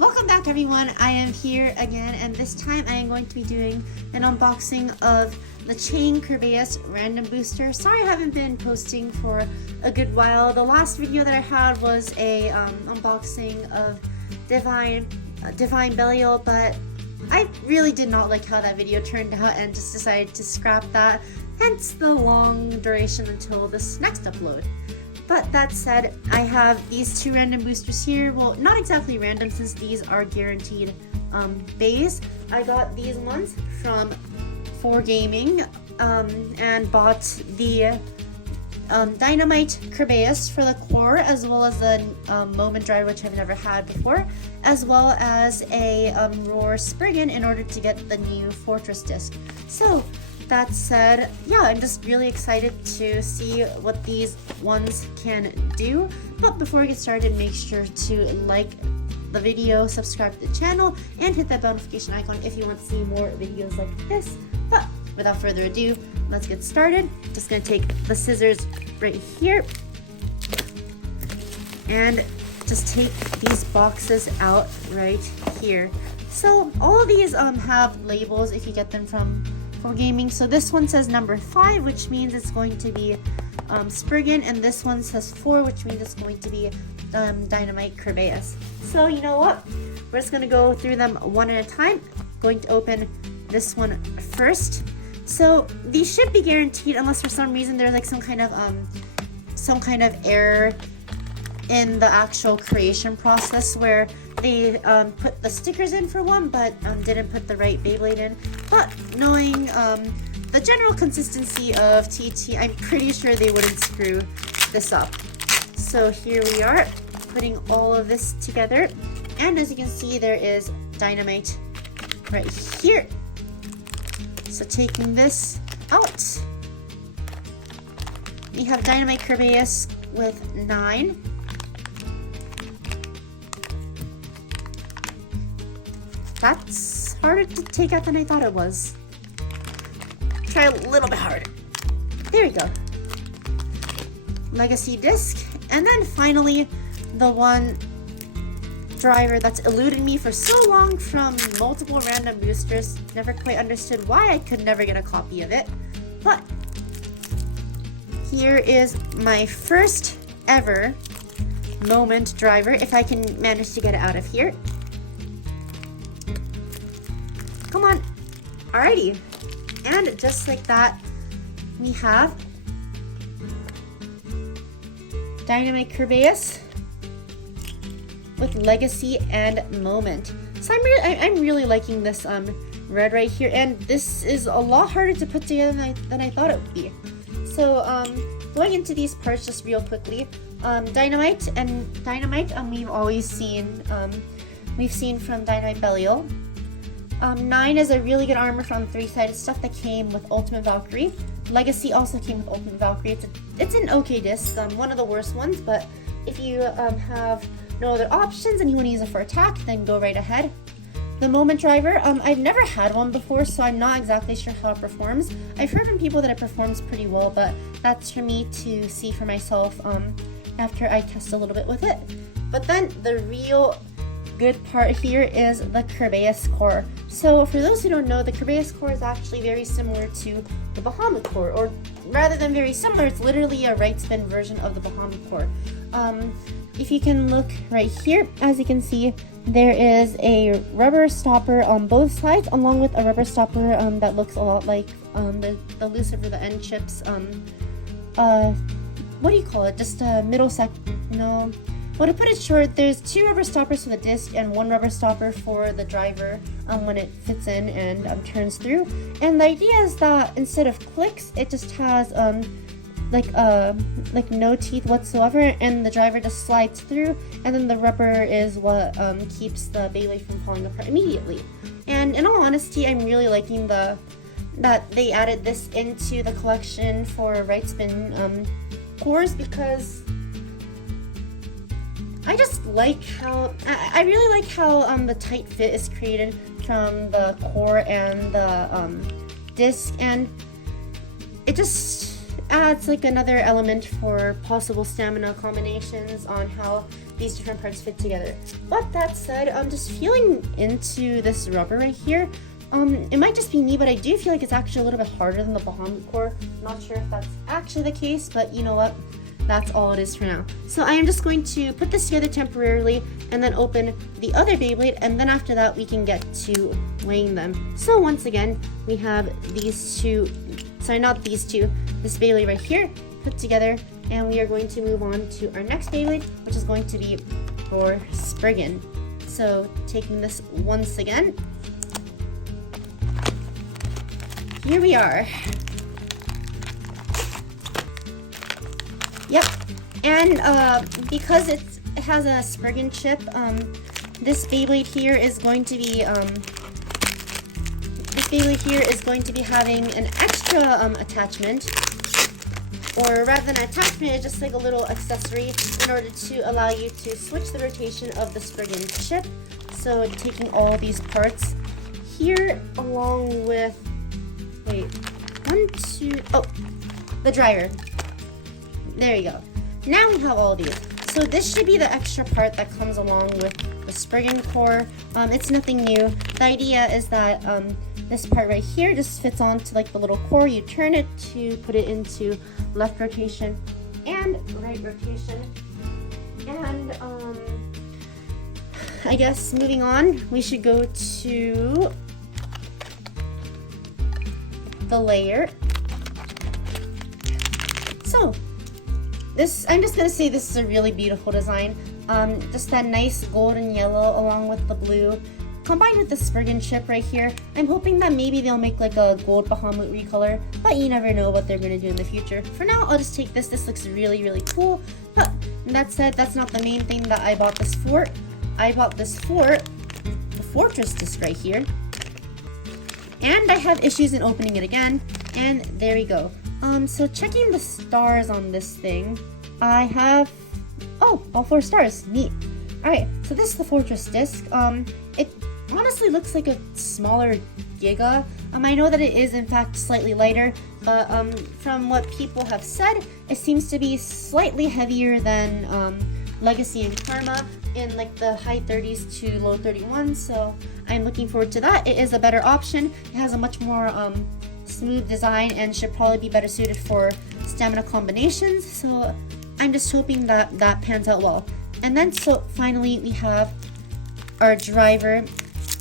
Welcome back everyone, I am here again and this time I am going to be doing an unboxing of the chain Kerbeus random booster. Sorry I haven't been posting for a good while. The last video that I had was a unboxing of Divine Belial, but I really did not like how that video turned out and just decided to scrap that, hence the long duration until this next upload. But that said, I have these two random boosters here. Well, not exactly random since these are guaranteed bays. I got these ones from 4Gaming and bought the Dynamite Kerbeus for the core, as well as the moment driver, which I've never had before, as well as a Roar sprighan in order to get the new Fortress disc. So that said, yeah, I'm just really excited to see what these ones can do. But before we get started, make sure to like the video, subscribe to the channel, and hit that bell notification icon if you want to see more videos like this. But without further ado, let's get started. Just gonna take the scissors right here and just take these boxes out right here. So all of these have labels if you get them from 4Gaming. So this one says number 5, which means it's going to be sprighan, and this one says 4, which means it's going to be Dynamite Kerbeus. So you know what? We're just gonna go through them one at a time. Going to open this one first. So these should be guaranteed unless for some reason there's like some kind of error in the actual creation process where they put the stickers in for one but didn't put the right Beyblade in. But knowing the general consistency of TT, I'm pretty sure they wouldn't screw this up. So here we are, putting all of this together, and as you can see there is Dynamite right here. So taking this out, we have Dynamite Kerbeus with 9. That's harder to take out than I thought it was. Try a little bit harder. There we go. Legacy disc. And then finally, the one driver that's eluded me for so long from multiple random boosters. Never quite understood why I could never get a copy of it. But here is my first ever moment driver, if I can manage to get it out of here. Come on. Alrighty. And just like that, we have Dynamite Kerbeus with Legacy and Moment. So I'm really liking this red right here, and this is a lot harder to put together than I thought it would be. So going into these parts just real quickly, Dynamite, we've always seen from Dynamite Belial. 9 is a really good armor from 3-sided stuff that came with Ultimate Valkyrie. Legacy also came with Ultimate Valkyrie. It's an okay disc, one of the worst ones, but if you have no other options and you want to use it for attack, then go right ahead. The moment driver, I've never had one before, so I'm not exactly sure how it performs. I've heard from people that it performs pretty well, but that's for me to see for myself after I test a little bit with it. But then the real good part here is the Kerbeus core. So for those who don't know, the Kerbeus core is actually very similar to the Bahamut core, or rather than very similar, it's literally a right spin version of the Bahamut core. If you can look right here, as you can see, there is a rubber stopper on both sides, along with a rubber stopper that looks a lot like the Lucifer, the end chips. What do you call it? Just a middle no. Well, to put it short, there's 2 rubber stoppers for the disc and 1 rubber stopper for the driver when it fits in and turns through. And the idea is that instead of clicks, it just has like no teeth whatsoever, and the driver just slides through, and then the rubber is what keeps the Beyblade from falling apart immediately. And in all honesty, I'm really liking that they added this into the collection for right spin cores, because I just like how I really like how the tight fit is created from the core and the disc, and it just adds like another element for possible stamina combinations on how these different parts fit together. But that said, I'm just feeling into this rubber right here. It might just be me, but I do feel like it's actually a little bit harder than the Bahamut core. Not sure if that's actually the case, but you know what? That's all it is for now. So I am just going to put this together temporarily and then open the other Beyblade, and then after that we can get to weighing them. So once again, we have these two, sorry, not these two, this Beyblade right here put together, and we are going to move on to our next Beyblade, which is going to be for Sprighan. So taking this once again, here we are. Yep, and because it has a sprighan chip, this Beyblade here is going to be having an extra attachment, or rather than an attachment, it's just like a little accessory in order to allow you to switch the rotation of the sprighan chip. So taking all these parts here along with, the driver. There you go. Now we have all these. So this should be the extra part that comes along with the sprighan core. It's nothing new. The idea is that this part right here just fits onto like the little core. You turn it to put it into left rotation and right rotation. And I guess moving on, we should go to the layer. So this, I'm just gonna say this is a really beautiful design. Just that nice golden yellow along with the blue, combined with the sprighan chip right here. I'm hoping that maybe they'll make like a gold Bahamut recolor, but you never know what they're gonna do in the future. For now, I'll just take this. This looks really, really cool. But that said, that's not the main thing that I bought this for. I bought this for the Fortress disc right here. And I have issues in opening it again, and there we go. So checking the stars on this thing, I have, oh, all 4 stars, neat. Alright, so this is the Fortress disc. It honestly looks like a smaller Giga. I know that it is in fact slightly lighter, but from what people have said, it seems to be slightly heavier than Legacy and Karma in like the high 30s to low 31s, so I'm looking forward to that. It is a better option. It has a much more smooth design and should probably be better suited for stamina combinations, so I'm just hoping that that pans out well. And then so finally we have our driver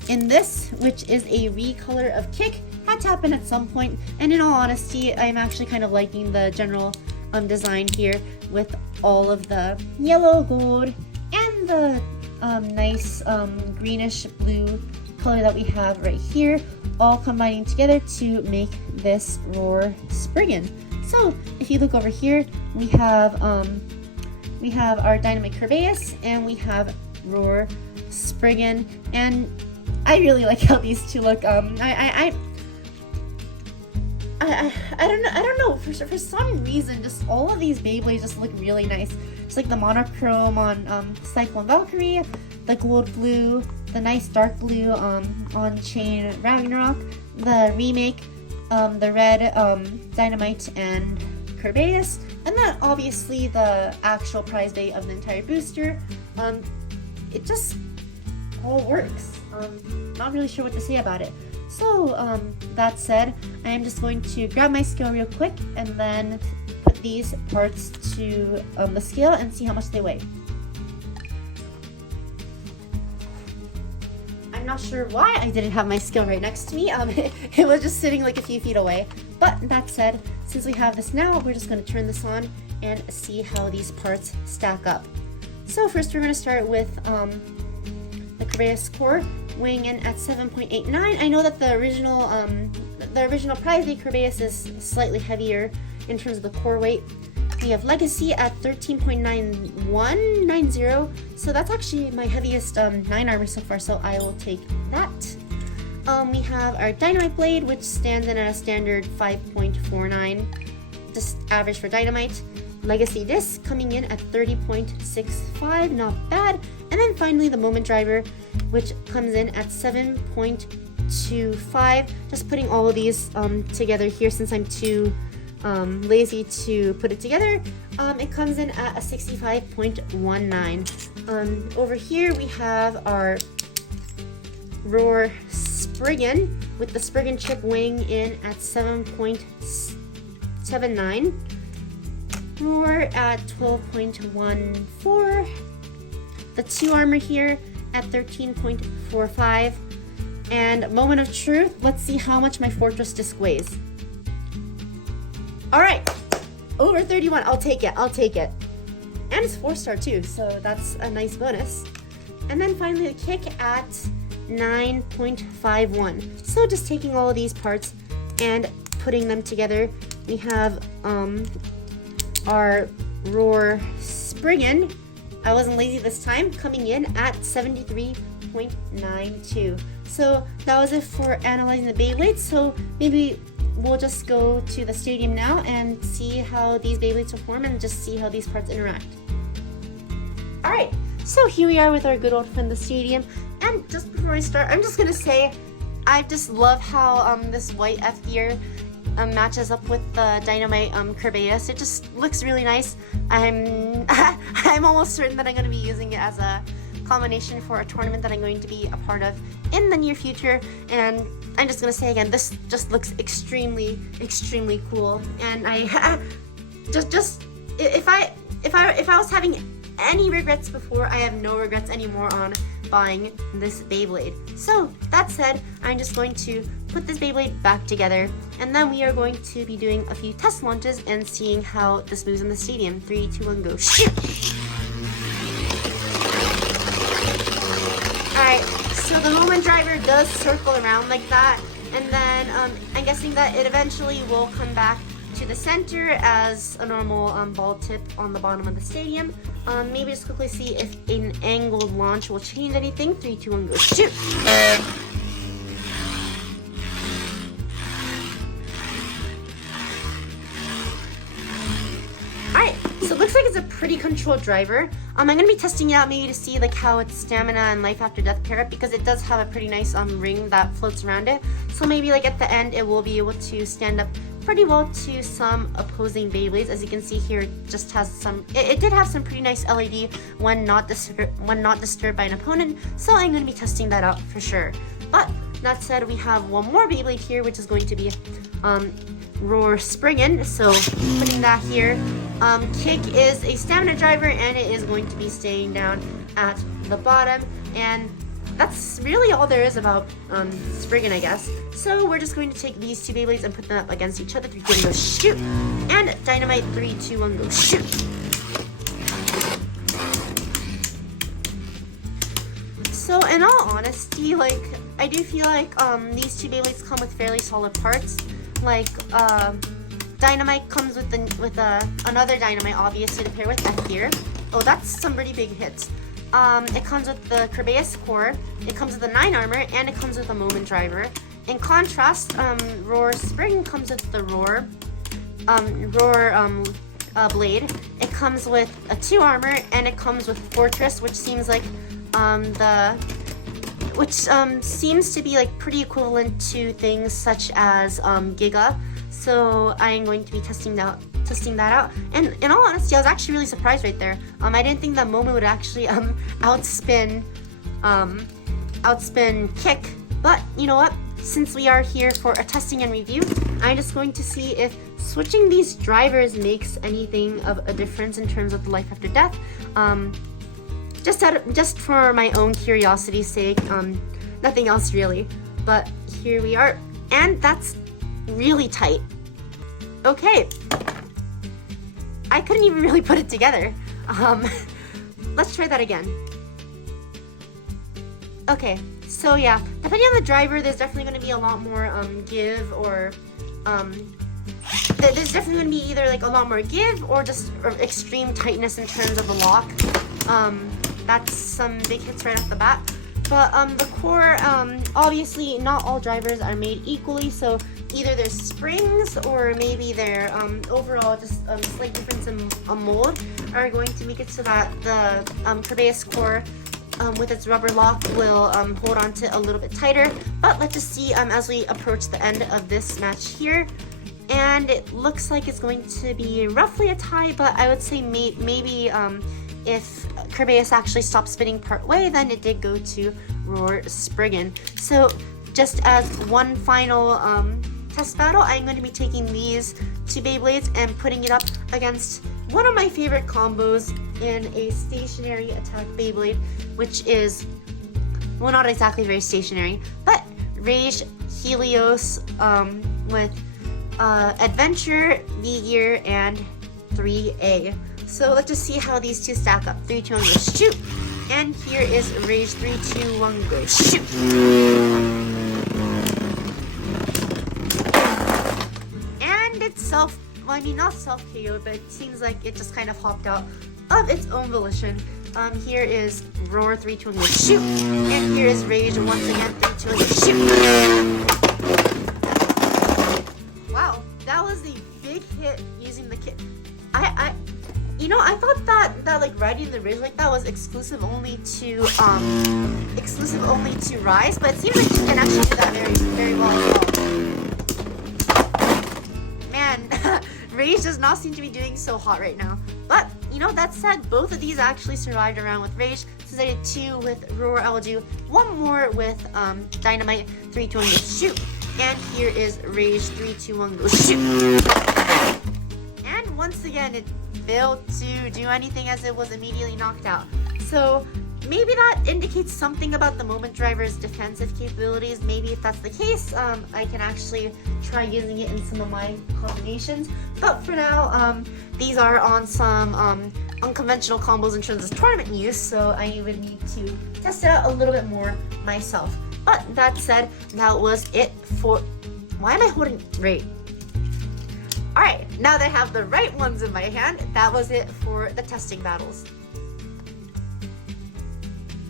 in this, which is a recolor of Kick. Had to happen at some point, and in all honesty, I'm actually kind of liking the general design here with all of the yellow, gold, and the nice greenish blue color that we have right here, all combining together to make this Roar Sprighan. So if you look over here, we have our Dynamite Kerbeus and we have Roar Sprighan, and I really like how these two look. I don't know. For some reason, just all of these Beyblades just look really nice. Just like the monochrome on Cyclone Valkyrie, the gold blue, the nice dark blue on Chain Ragnarok, the remake, the red Dynamite and Kerbeus, and then obviously the actual prize bait of the entire booster. It just all works. Not really sure what to say about it. So that said, I am just going to grab my scale real quick and then put these parts to the scale and see how much they weigh. I'm not sure why I didn't have my scale right next to me. It was just sitting like a few feet away. But that said, since we have this now, we're just going to turn this on and see how these parts stack up. So first we're going to start with the Kerbeus core, weighing in at 7.89. I know that the original prize bait Kerbeus is slightly heavier in terms of the core weight. We have Legacy at 13.9190, so that's actually my heaviest 9 armor so far, so I will take that. We have our Dynamite Blade, which stands in at a standard 5.49, just average for Dynamite. Legacy Disc coming in at 30.65, not bad. And then finally the Moment Driver, which comes in at 7.25. Just putting all of these together here since I'm too lazy to put it together. It comes in at a 65.19. Over here we have our Roar Sprighan with the sprighan chip weighing in at 7.79. Roar at 12.14. The 2 armor here at 13.45. And moment of truth, let's see how much my fortress disc weighs. Alright, over 31, I'll take it. And it's 4-star too, so that's a nice bonus. And then finally the kick at 9.51. So just taking all of these parts and putting them together, we have our Roar Sprighan. I wasn't lazy this time, coming in at 73.92. So that was it for analyzing the Beyblades. So maybe we'll just go to the stadium now and see how these Beyblades perform and just see how these parts interact. Alright, so here we are with our good old friend, the stadium. And just before I start, I'm just gonna say, I just love how this white F gear matches up with the Dynamite Kerbeus. It just looks really nice. I'm I'm almost certain that I'm going to be using it as a combination for a tournament that I'm going to be a part of in the near future. And I'm just going to say again, this just looks extremely cool. And I just if I was having any regrets before, I have no regrets anymore on buying this Beyblade. So that said, I'm just going to put this Beyblade back together, and then we are going to be doing a few test launches and seeing how this moves in the stadium. 3, 2, 1, go. Shoot! Alright, so the moment driver does circle around like that, and then I'm guessing that it eventually will come back to the center as a normal ball tip on the bottom of the stadium. Maybe just quickly see if an angled launch will change anything. 3, 2, 1, go. Shoot! Alright, so it looks like it's a pretty controlled driver. I'm going to be testing it out maybe to see like how its stamina and life after death pair up, because it does have a pretty nice ring that floats around it. So maybe like at the end it will be able to stand up pretty well to some opposing Beyblades. As you can see here, it just has some, it did have some pretty nice LED when not disturbed by an opponent, so I'm going to be testing that out for sure. But that said, we have one more Beyblade here, which is going to be Roar Sprighan. So putting that here, kick is a stamina driver, and it is going to be staying down at the bottom, and that's really all there is about Sprighan, I guess. So we're just going to take these 2 Beyblades and put them up against each other. 3, 2, 1, go. Shoot! And Dynamite. 3, 2, 1, go. Shoot! So in all honesty, like, I do feel like these 2 Beyblades come with fairly solid parts. Like Dynamite comes with another Dynamite, obviously, to pair with F gear. Oh, that's some pretty big hits. It comes with the Kerbeus core, it comes with the 9 armor, and it comes with a moment driver. In contrast, Roar Sprighan comes with the Roar blade. It comes with a 2 armor, and it comes with Fortress, which seems like seems to be like pretty equivalent to things such as Giga. So I am going to be testing that out. And in all honesty, I was actually really surprised right there. I didn't think that Momo would actually outspin Kick. But you know what? Since we are here for a testing and review, I'm just going to see if switching these drivers makes anything of a difference in terms of the life after death. Just for my own curiosity's sake, nothing else really. But here we are, and that's really tight. Okay, I couldn't even really put it together. Let's try that again. Okay, so yeah, depending on the driver, there's definitely going to be a lot more give, or there's definitely going to be either like a lot more give or just extreme tightness in terms of the lock. That's some big hits right off the bat. But the core, obviously not all drivers are made equally, so either there's springs or maybe they're overall just slight difference in mold are going to make it so that the Kerbeus core with its rubber lock will hold on to a little bit tighter. But let's just see as we approach the end of this match here. And it looks like it's going to be roughly a tie, but I would say maybe if Kerbeus actually stopped spinning part way, then it did go to Roar Sprighan. So just as one final test battle, I'm going to be taking these two Beyblades and putting it up against one of my favorite combos in a stationary attack Beyblade, which is, well, not exactly very stationary, but Rage Helios with Adventure, V-Gear, and 3A. So let's just see how these two stack up. 3, 2, 1, go shoot! And here is Rage 3, 2, 1, go shoot! And it's well, I mean, not self-KO'd, but it seems like it just kind of hopped out of its own volition. Here is Roar 3, 2, 1, go shoot! And here is Rage once again, 3, 2, 1, go shoot! Wow, that was a big hit using the kit. I thought that like riding the ridge like that was exclusive only to Rise, but it seems like you can actually do that very, very well as well. Man, Rage does not seem to be doing so hot right now. But that said, both of these actually survived around with Rage. Since I did 2 with Roar, I will do 1 more with Dynamite. 3, 2, 1, go shoot! And here is Rage 3, 2, 1, go shoot! And once again, it failed to do anything as it was immediately knocked out. So maybe that indicates something about the Moment Driver's defensive capabilities. Maybe if that's the case, I can actually try using it in some of my combinations. But for now, these are on some unconventional combos in terms of tournament use, so I would need to test it out a little bit more myself. But that said, that was it for... Why am I holding... Right. Alright, now that I have the right ones in my hand, that was it for the testing battles.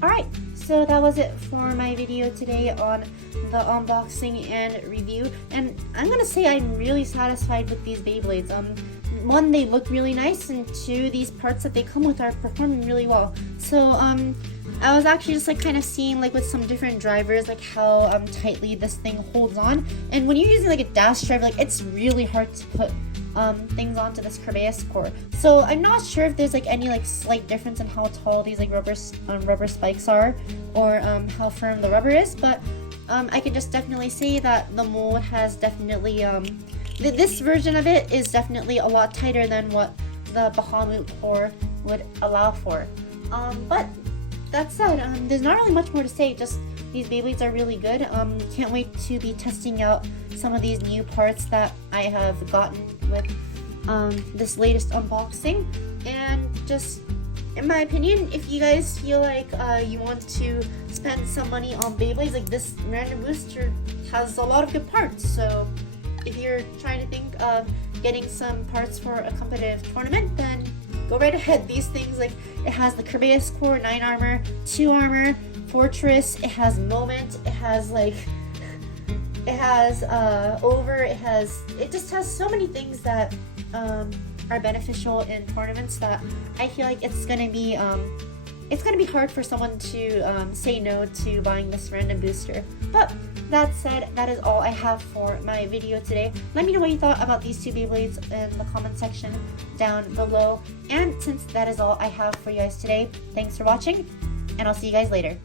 Alright, so that was it for my video today on the unboxing and review. And I'm gonna say I'm really satisfied with these Beyblades. One, they look really nice, and 2, these parts that they come with are performing really well. So, I was actually just like kind of seeing like with some different drivers like how tightly this thing holds on, and when you're using like a dash driver, like it's really hard to put things onto this Kerbeus core. So I'm not sure if there's like any like slight difference in how tall these like rubber spikes are, or how firm the rubber is, but I can just definitely say that the mold has definitely this version of it is definitely a lot tighter than what the Bahamut core would allow for. But that said, there's not really much more to say, just these Beyblades are really good. Can't wait to be testing out some of these new parts that I have gotten with this latest unboxing. And just, in my opinion, if you guys feel like you want to spend some money on Beyblades, like this random booster has a lot of good parts. So if you're trying to think of getting some parts for a competitive tournament, then go right ahead. These things, like, it has the Kerbeus core, 9 armor, 2 armor, Fortress, it has Moment, it has like, it has Over, it just has so many things that are beneficial in tournaments that I feel like it's gonna be hard for someone to say no to buying this random booster. But that said, that is all I have for my video today. Let me know what you thought about these two Beyblades in the comment section down below. And since that is all I have for you guys today, thanks for watching, and I'll see you guys later.